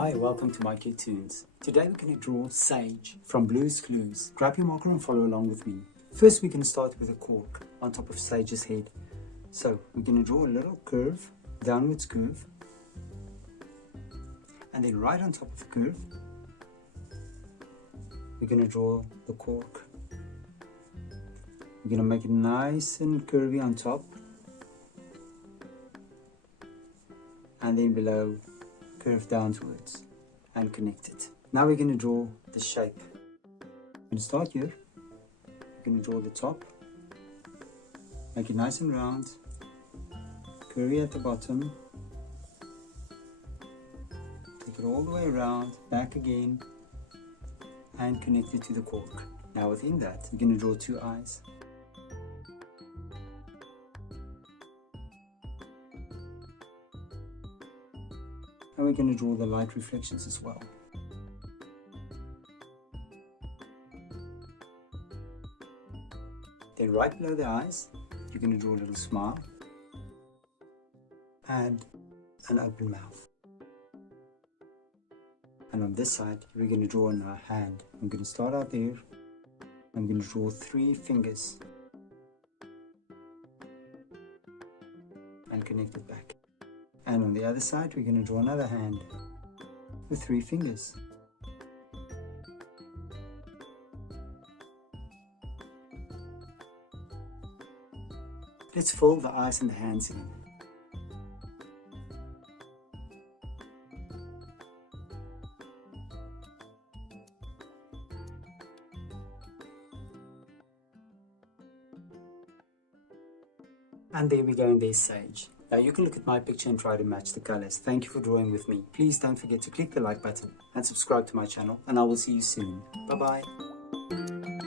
Hi, welcome to mycutetoons. Today we're going to draw Sage from Blue's Clues. Grab your marker and follow along with me. First we're going to start with a cork on top of Sage's head. So we're going to draw a little curve, downwards curve, and then right on top of the curve we're going to draw the cork. We're going to make it nice and curvy on top, and then below curve downwards and connect it. Now we're going to draw the shape. We're going to start here. We're going to draw the top, make it nice and round, curvy at the bottom, take it all the way around, back again, and connect it to the cork. Now within that we're going to draw two eyes. And we're going to draw the light reflections as well. Then right below the eyes, you're going to draw a little smile and an open mouth. And on this side, we're going to draw on our hand. I'm going to start out there. I'm going to draw 3 fingers and connect it back. And on the other side, we're going to draw another hand with 3 fingers. Let's fill the eyes and the hands in. And there we go, and there's Sage. Now you can look at my picture and try to match the colors. Thank you for drawing with me. Please don't forget to click the like button and subscribe to my channel, and I will see you soon. Bye bye.